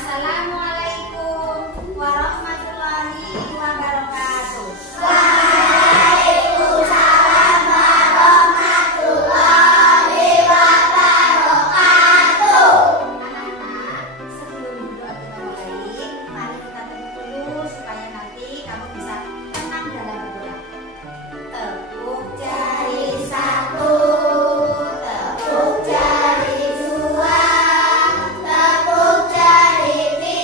Assalamualaikum warahmatullahi wabarakatuh. Waalaikumsalam warahmatullahi wabarakatuh. Anak-anak, sebelum doa kita mulai, mari kita tepuk dulu supaya nanti kamu bisa tenang dalam berdoa. Tepuk jari satu, tepuk jari dua, tepuk jari tiga.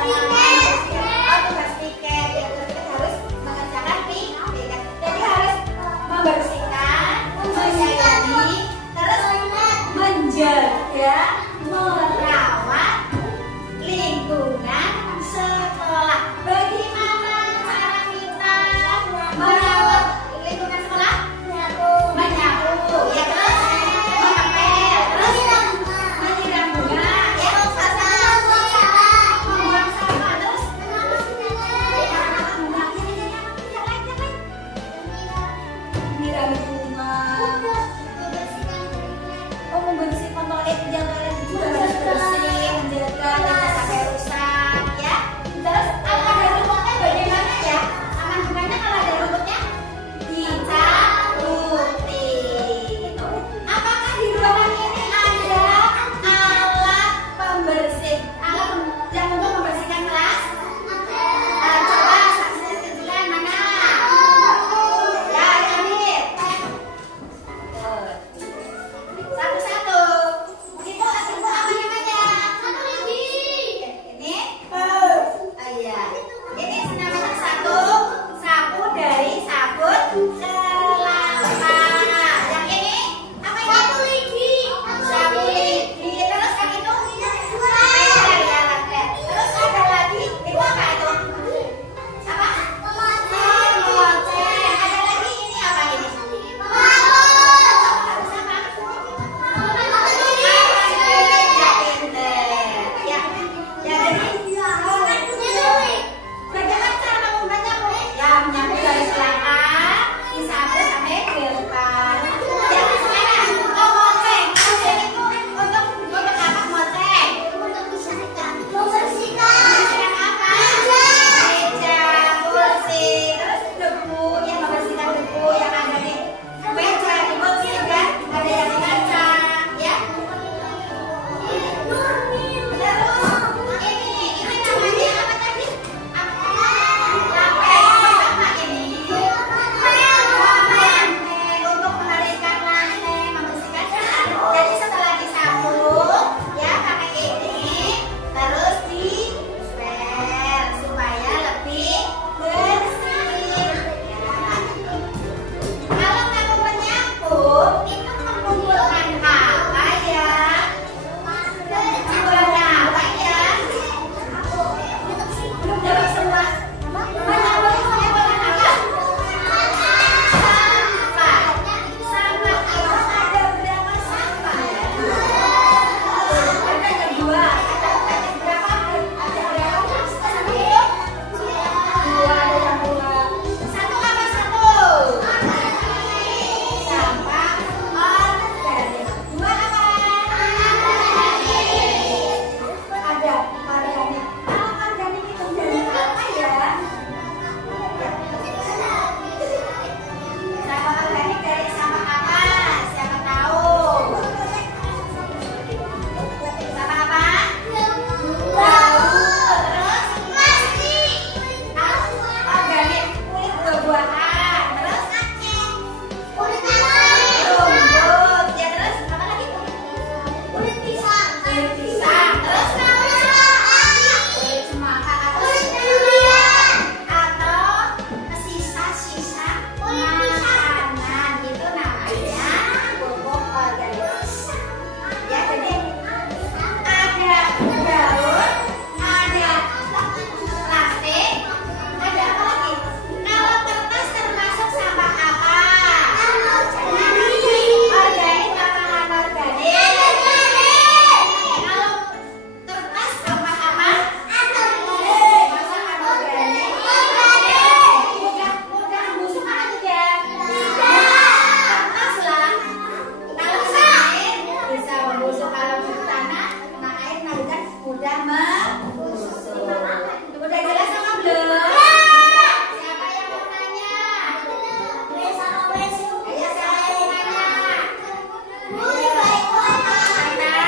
tugas tiket. Ya, kita harus mengerjakan tiket. Jadi harus membersihkan, menyayangi, terus menjaga, merawat lingkungan sekolah. Bagaimana cara kita merawat lingkungan sekolah? Menyapu, ya, terus mengepel, terus menyiram bunga, ya, membuang sampah, terus menyiram bunga, membersihkan toilet, toilet juga harus bersih, menjaga jangan sampai rusak, ya. Terus kalau ada rumputnya bagaimana ya? Aman bukannya kalau ada rumputnya dicabuti. Apakah di ruangan ini ada alat pembersih, alat yang untuk membersihkan kelas? Coba saksikan tunjukkan mana? Ya, Jamil. Satu-satu. Itu apa namanya? Ini? Iya. Ini namanya sapu dari sabun kelapa. Yang ini apa ini? Sapu lidi. Terus yang itu? Lemper, ya, lemper. Terus ada lagi, itu apa itu? Apa? Loceng. Ada lagi ini apa ini? Harus apa? Bagaimana cara menggunakannya, Bu? Ya, menyapu dari selatan, disapu sampai depan. Ya, sekarang, moceng. Moceng itu untuk apa moceng? Membersihkan apa? Meja, kursi, terus debu, yang membersihkan debu yang ada di meja, di kursi juga ada yang di kaca, ya. Terus ini namanya apa tadi? Lampe ini. Lampe untuk melarikan lantai, membersihkan kelas. Jadi setelah disapu, ya pakai ini, terus di-spray supaya lebih bersih. Kalau kamu menyapu, itu mengumpulkan apa ya? Mengumpulkan apa ya? Belum jawab semua. Menyapu itu mengumpulkan apa? Sampah. Sampah itu ada berapa sampah ya? Ada dua. Ada berapa? Ada berapa? Satu. Dua, ada yang dua. Satu apa satu? Sampah organik. Dua apa? Ada organik. Kalau organik itu dari apa ya? Sampah organik dari sampah apa? Siapa tahu? Sampah apa? Laut. Terus? Organik kulit buah-buahan. Terus? Rumput. Ya, terus apa lagi? Kulit pisang. Terus? Kulit semangka atau sisa-sisa makanan, itu namanya pupuk organik. Ya, jadi ada daun, ada plastik, ada apa lagi? Kalau kertas termasuk sampah apa? Organik apa anorganik? Kalau kertas sampah apa? Masa anorganik? Mudah busuk apa tidak? Kertas lah. Kalau kena air bisa membusuk. Kalau di tanah, kena air kan mudah membusuk. Udah jelas sama belum? Siapa yang mau nanya? Ayo, siapa yang mau nanya?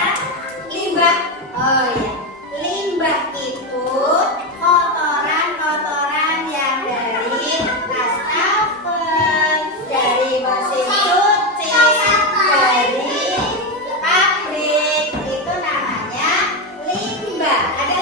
Limbah. Oh iya, limbah itu kotoran-kotoran yang dari wastafel, dari mesin cuci, dari pabrik, itu namanya limbah. Ada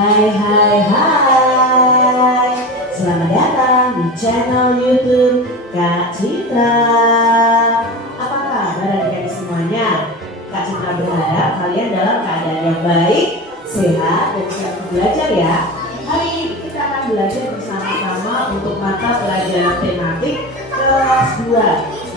Hai, selamat datang di channel YouTube Kak Citra. Apa kabar adik-adik semuanya? Kak Citra berharap kalian dalam keadaan yang baik, sehat, dan siap belajar ya. Hari ini kita akan belajar bersama-sama untuk mata pelajaran tematik kelas 2.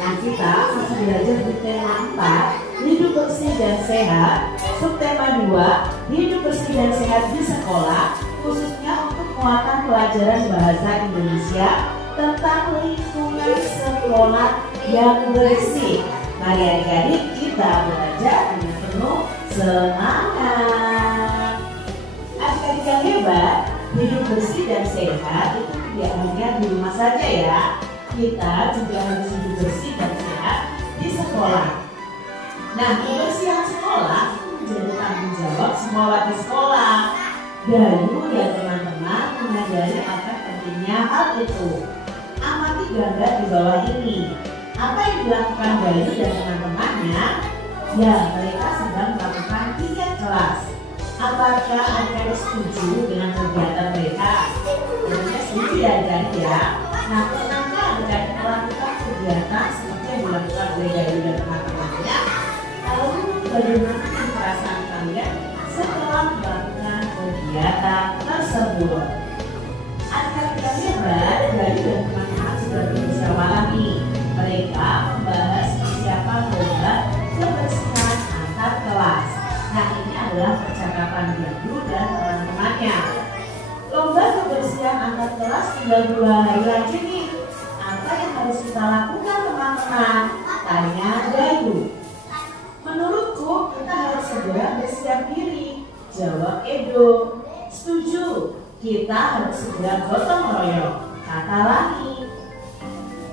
Nah, kita masih belajar di tema 4, hidup bersih dan sehat. Subtema 2, hidup bersih dan sehat di sekolah, khususnya untuk penguatan pelajaran bahasa Indonesia tentang lingkungan sekolah yang bersih. Mari adik-adik kita belajar dengan penuh semangat. Adik-adik yang hebat, hidup bersih dan sehat itu tidak hanya di rumah saja ya. Kita juga harus hidup bersih dan sehat di sekolah. Nah, kebersihan sekolah menjadi tanggung jawab semua wajib sekolah. Dayu dan teman-teman menyadari akan pentingnya hal itu. Amati gambar di bawah ini. Apa yang dilakukan Dayu dan teman-temannya? Ya, mereka sedang melakukan 3 kelas. Apakah adik-adik setuju dengan kegiatan mereka? Tentunya setuju ya adik-adik ya. Nah, pernahkah adik-adik melakukan kegiatan seperti yang dilakukan oleh Dayu dan teman-temannya? Lalu bagaimana perasaan kalian setelah melakukan kegiatan tersebut? Adik-adik yang hebat, Dayu dan teman-teman sudah bermusyawarah nih. Mereka membahas persiapan lomba kebersihan antar kelas. Nah, ini adalah percakapan Dayu dan teman-temannya. Lomba kebersihan antar kelas tinggal 2 hari lagi nih. Apa yang harus kita lakukan teman-teman? Tanya Dayu. Menurutku kita harus segera bersiap diri. Jawab Edo. Setuju. Kita harus segera gotong royong. Kata Lani.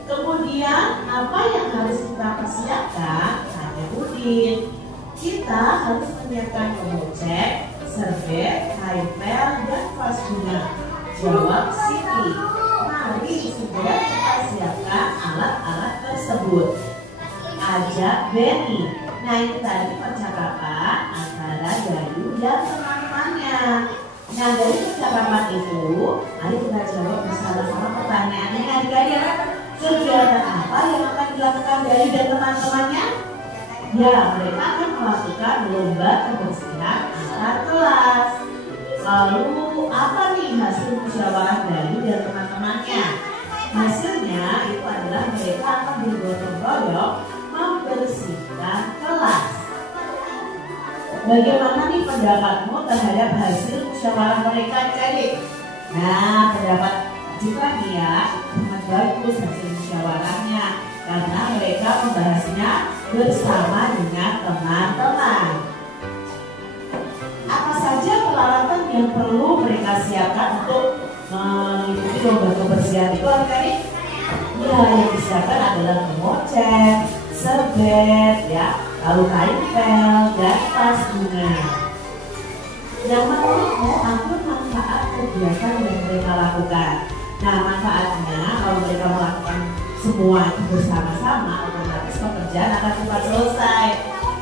Kemudian apa yang harus kita persiapkan? Tanya Udin. Kita harus menyiapkan kemocek, serbet, kain pel, dan vas bunga. Jawab Siti. Mari segera kita siapkan alat-alat tersebut. Ajak Benny. Nah, ini tadi percakapan antara Dayu dan teman-temannya. Nah, dari percakapan itu, mari kita jawab bersama-sama pertanyaannya adik-adik. Kegiatan apa yang akan dilakukan Dayu dan teman-temannya? Ya, mereka akan melakukan lomba kebersihan antar kelas. Lalu, apa nih hasil musyawarah Dayu dan teman-temannya? Hasilnya itu adalah mereka akan bergotong royong membersihkan kelas. Bagaimana nih pendapatmu terhadap hasil musyawarah mereka adik-adik? Nah, pendapat Citra nih ya, sangat bagus hasil musyawarahnya karena mereka membahasnya bersama dengan teman-teman. Apa saja peralatan yang perlu mereka siapkan untuk mengikuti lomba kebersihan itu adik-adik? Ya, yang disiapkan adalah kemocek, serbet, ya, lalu kain pel, dan vas bunga. Yang menurutmu apa manfaat kegiatan yang mereka lakukan? Nah, manfaatnya kalau mereka melakukan semua itu bersama-sama, otomatis pekerjaan akan cepat selesai.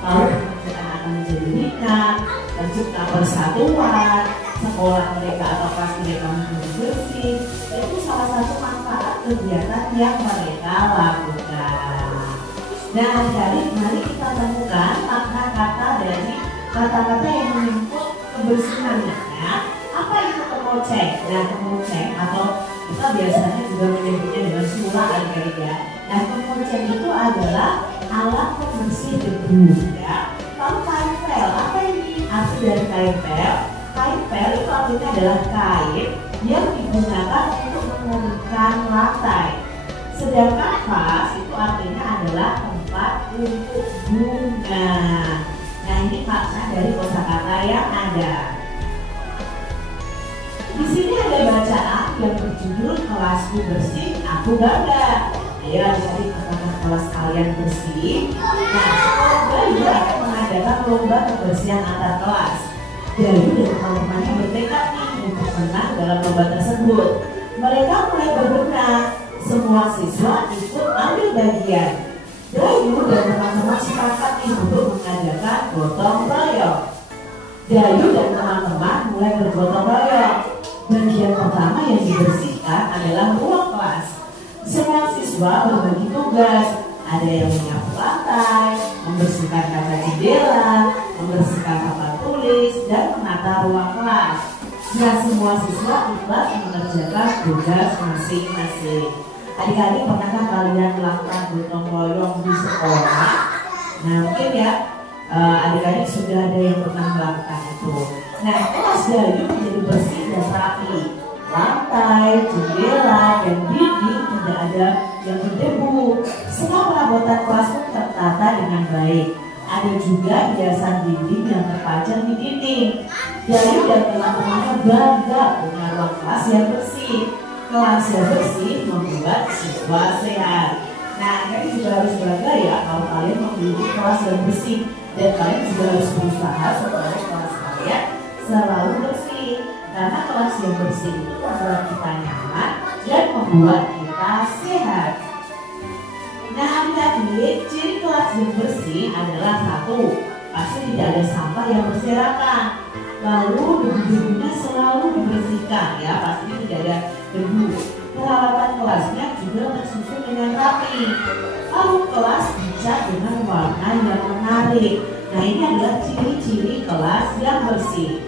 Lalu pekerjaan akan menjadi ringan, tercipta persatuan, sekolah mereka atau kelas mereka menjadi bersih. Itu salah satu manfaat kegiatan yang mereka lakukan. Nah, mari kita temukan makna kata dari kata-kata yang menyebut kebersihannya. Nah, apa itu kemocek? Nah, kemocek atau kita biasanya juga menyebutnya dengan sula adik-adik ya. Nah, kemocek itu adalah alat pembersih debu ya. Lalu kain pel, apa ini arti dari kain pel? Kain pel itu artinya adalah kain yang digunakan untuk mengeringkan lantai. Sedangkan vas itu artinya adalah tempat untuk bunga. Nah, ini makna dari kosakata yang ada. Di sini ada bacaan yang berjudul kelasku bersih, aku bangga. Ayo adik-adik, apakah kelas kalian bersih? Nah, sekolah Dayu akan mengadakan lomba kebersihan antar kelas. Dayu dan teman-temannya bertekad nih untuk menang dalam lomba tersebut. Mereka mulai berbenah. Semua siswa ikut ambil bagian. Dayu dan teman-teman sepakat nih untuk mengadakan gotong royong. Dayu dan teman-teman mulai bergotong royong. Bagian pertama yang dibersihkan adalah ruang kelas. Semua siswa berbagi tugas. Ada yang menyapu lantai, membersihkan kaca jendela, membersihkan papan tulis, dan menata ruang kelas. Nah, semua siswa ikhlas mengerjakan tugas masing-masing. Adik-adik, pernahkah kalian melakukan gotong royong di sekolah? Nah, mungkin ya adik-adik sudah ada yang pernah melakukan itu. Nah, kelas Dayu menjadi bersih dan rapi. Lantai, jendela, dan dinding tidak ada yang berdebu. Semua perabotan kelas pun tertata dengan baik. Ada juga hiasan dinding yang terpajang di dinding. Dayu dan teman-temannya bangga dengan ruang kelas yang bersih. Kelas yang bersih membuat siswa sehat. Nah, kalian juga harus bangga ya kalau kalian memiliki kelas yang bersih. Dan kalian juga harus berusaha supaya kelas kalian selalu bersih. Karena kelas yang bersih itu membuat kita nyaman dan membuat kita sehat. Nah, adik-adik, ciri kelas yang bersih adalah satu, pasti tidak ada sampah yang berserakan. Lalu debu-debunya selalu dibersihkan ya, pasti tidak ada debu. Peralatan kelasnya juga tersusun dengan rapi. Lalu kelas dicat dengan warna yang menarik. Nah, ini adalah ciri-ciri kelas yang bersih.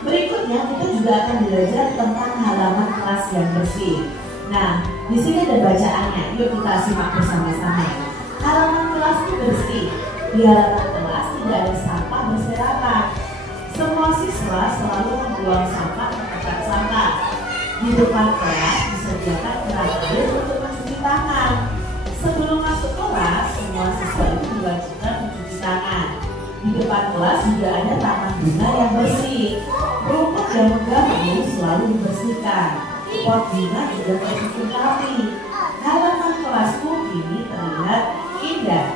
Berikutnya kita juga akan belajar tentang halaman kelas yang bersih. Nah, di sini ada bacaannya. Yuk kita simak bersama-sama. Halaman kelas itu bersih. Di halaman kelas tidak ada sampah berserakan. Semua siswa selalu membuang sampah ke tempat sampah. Di depan kelas disediakan keran air untuk mencuci tangan. Sebelum masuk kelas, semua siswa itu diwajibkan mencuci tangan. Di depan kelas juga ada taman bunga yang bersih. Rumput yang mengganggu selalu dibersihkan. Pot bunga juga tersusun rapi. Halaman kelasku ini terlihat indah.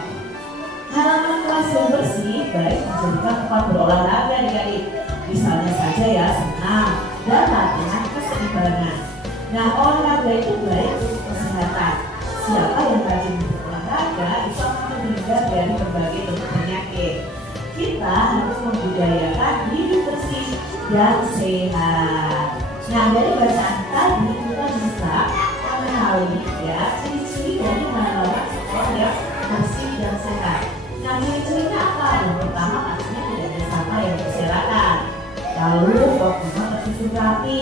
Halaman kelas yang bersih baik dijadikan tempat berolahraga adik-adik. Misalnya saja ya senam dan latihan keseimbangan. Nah, olahraga itu baik untuk kesehatan. Siapa yang rajin berolahraga itu akan terhindar dari berbagai bentuk penyakit. Kita harus membudayakan hidup bersih dan sehat. Nah, dari bacaan tadi kita bisa mengenali ya ciri-ciri dari halaman sekolah yang bersih dan sehat. Nah, ciri-cirinya apa? Yang pertama pastinya tidak ada sampah yang berserakan. Lalu pot bunga tersusun rapi.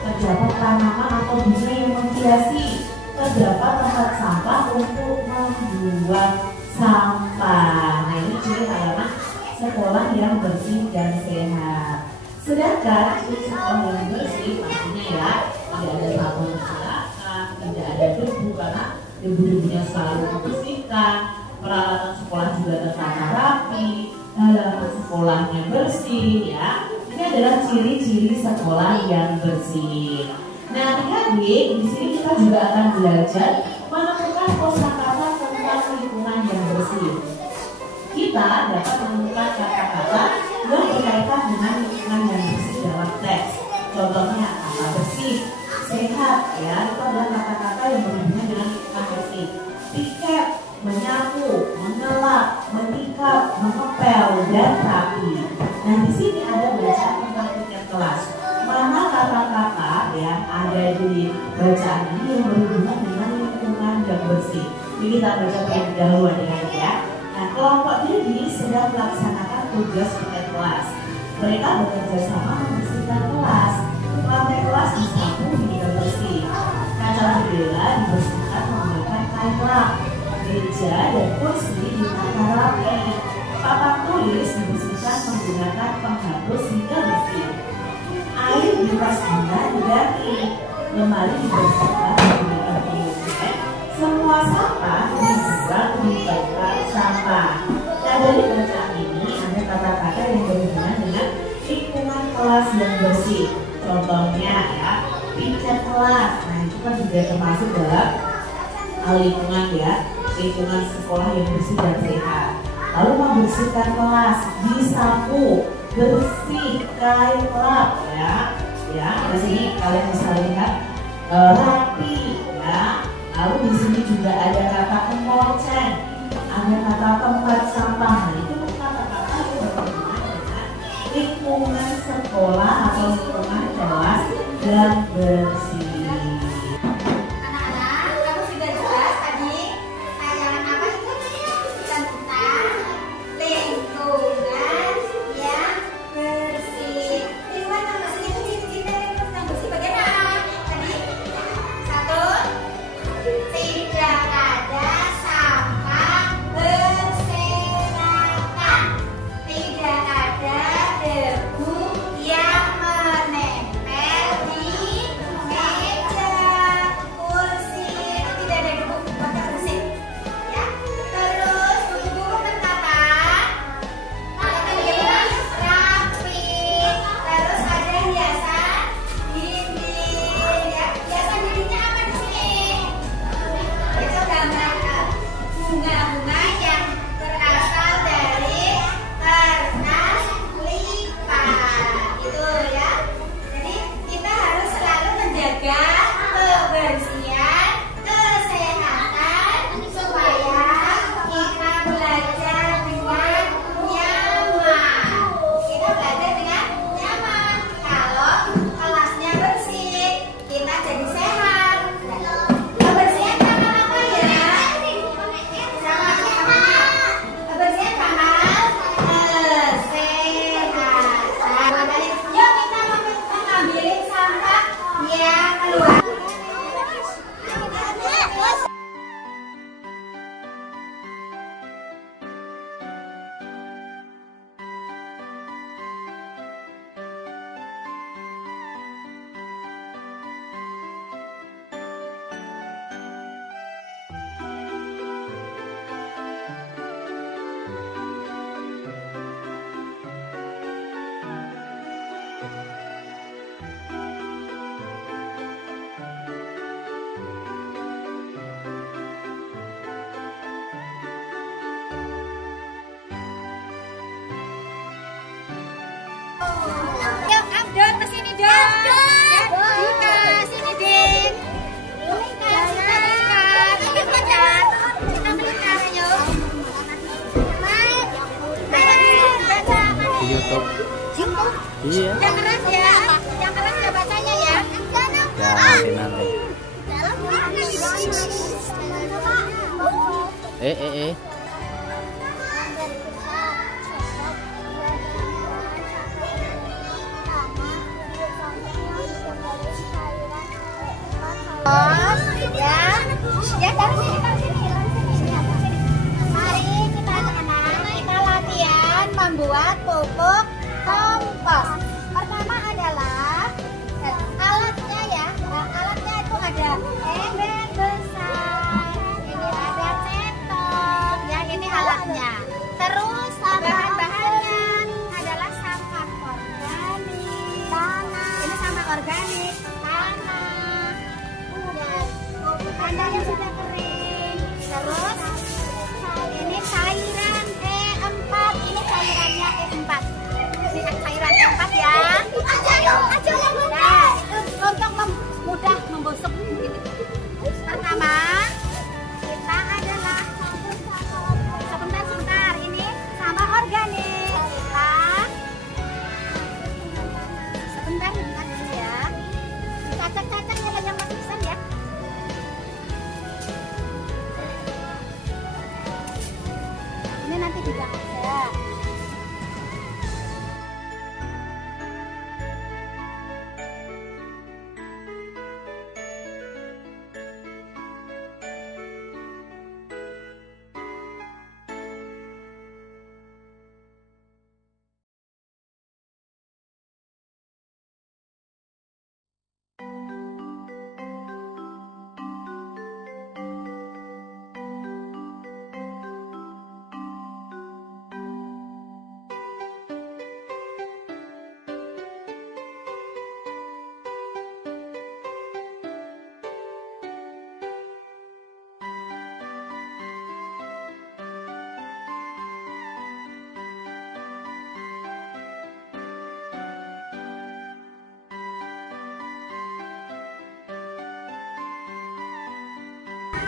Terdapat tanaman atau bunga yang menghiasi. Terdapat tempat sampah untuk membuang sampah. Nah, ini ciri halaman sekolah yang bersih dan sehat. Sedangkan ciri sekolah yang bersih pastinya ya tidak ada sampah berserakan, tidak ada debu karena debu-debunya selalu dibersihkan. Peralatan sekolah juga tertata rapi, halaman sekolahnya bersih ya. Ini adalah ciri-ciri sekolah yang bersih. Nah, adik-adik, di sini kita juga akan belajar menemukan kosakata tentang lingkungan yang bersih. Kita dapat menemukan kata-kata yang berkaitan dengan lingkungan yang bersih dalam teks. Contohnya apa? Bersih, sehat ya, itu adalah kata-kata yang berhubungan dengan lingkungan bersih. Piket, menyapu, mengelap, menikap, mengepel, dan rapi. Nah, di sini ada bacaan tentang piket kelas. Mana kata-kata yang ada di bacaan ini yang berhubungan dengan lingkungan yang bersih? Ini kita baca terlebih dahulu ya. Nah, kelompok ini sedang melaksanakan tugas piket kelas. Mereka bekerja sama membersihkan kelas. Lantai kelas disapu hingga bersih. Kaca jendela dibersihkan menggunakan kain lap. Meja dan kursi ditata rapi. Papan tulis dibersihkan menggunakan penghapus hingga bersih. Air di tas bunga diganti. Lemari dibersihkan menggunakan pengisian. Semua sampah dibuang di tempat sampah. Nah, dari bacaan ini ada kata-kata yang berhubungan dengan lingkungan kelas yang bersih. Contohnya ya, piket kelas. Nah, itu kan juga termasuk dalam lingkungan ya, lingkungan sekolah yang bersih dan sehat. Lalu membersihkan kelas, disapu, bersih, kain lap ya. Ya, di sini kalian bisa lihat rapi ya. Lalu di sini juga ada kata pengoceng, ada kata tempat sampah. Nah, itu kata-kata yang berhubungan dengan dan bersih. Anak-anak, kamu sudah jelas tadi tayangan apa itu? Tentang lingkungan yang bersih. Lingkungan yang bersih itu ciri-ciri lingkungan yang bersih bagaimana? Tadi satu, tidak ada sampah berserakan, tidak ada debu yang menempel di meja, kursi, tidak ada debu, maka bersih. Ya, terus buku-buku tertata, rapi, terus ada hiasan dinding. Ya, hiasan dindingnya apa di sini? Itu gambar bunga-bunga yang berasal dari kertas lipat, gitu ya. Jadi kita harus selalu menjaga kebersihan, kesehatan supaya kita belajar dengan nyaman. Kita belajar dengan nyaman. Kalau kelasnya bersih, kita jadi sehat. Kebersihan sama apa ya? Sama-sama. Kebersihan sama kesehatan. Yuk kita mengambil sampah yang keluar. Yuk, Abdul ke sini dong. Dika, sini Din. Dika, Dika. Kita melingkar. Kita melingkar, ayo. Baca. YouTube. YouTube. Iya. Yang keras ya. Yang keras ya bacanya ya. Ya, nanti. Eh. Ya dari sini. Mari kita anak-anak kita latihan membuat pupuk kompos. Pertama adalah alatnya ya. Alatnya itu ada ember besar, ini ada centong, ya ini alatnya. Terus bahan-bahannya adalah sampah organik, tanah. Ini sampah organik, tanah. Tanah yang sudah kering. Terus ini cairan E4. Ini cairannya E4. Ini cairan E4 ya. Aja. Nah, untuk mudah membusuk. Pertama, kita adalah sebentar. Ini sampah organik. Kita sebentar ya. Cacak-cacak ya banyak lapisan ya. Ini nanti juga ada.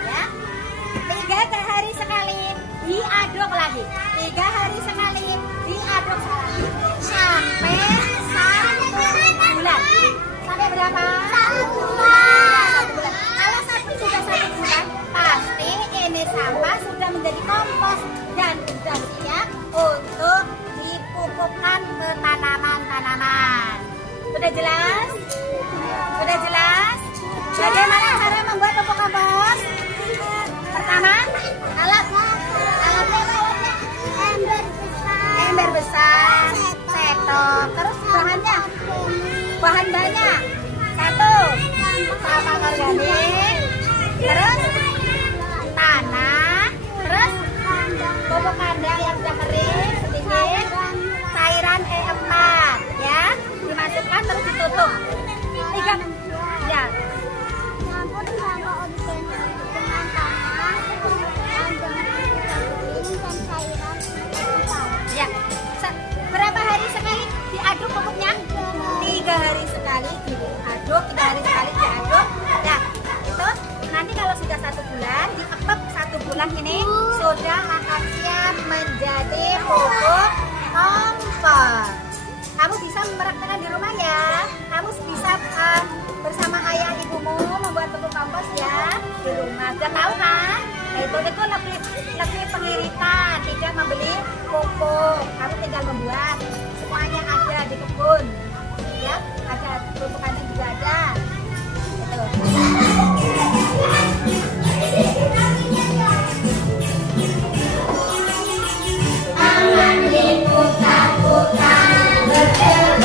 Ya, 3 hari sekali diaduk lagi. 3 hari sekali diaduk lagi sampai 1 bulan. Sampai berapa? jelas? Udah jelas? Bagaimana cara membuat pupuk kompos? Pertama, alatnya ember besar, setok. Terus bahannya, bahan-bahannya 1 papan organik, terus tanah, terus pupuk kandang yang sudah kering sedikit, cairan E4 ya, dimasukkan terus ditutup 3 ya. Ya, berapa hari sekali diaduk pupuknya? 3 hari sekali diaduk, 3 hari sekali diaduk. Ya, itu nanti kalau sudah 1 bulan, diepep 1 bulan ini sudah akan siap menjadi pupuk kompos. Kamu bisa mempraktekkan di rumah ya. Kamu bisa bersama ayah ibumu membuat pupuk kompos ya di rumah. Sudah tahu kan? Nah, itu lebih pengiritan, tidak membeli pupuk. Kamu tinggal membuat, semuanya ada di kebun. Ya, ada pupukannya juga ada. Gitu. Tangan diputar-putar, berputar.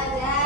Dadah.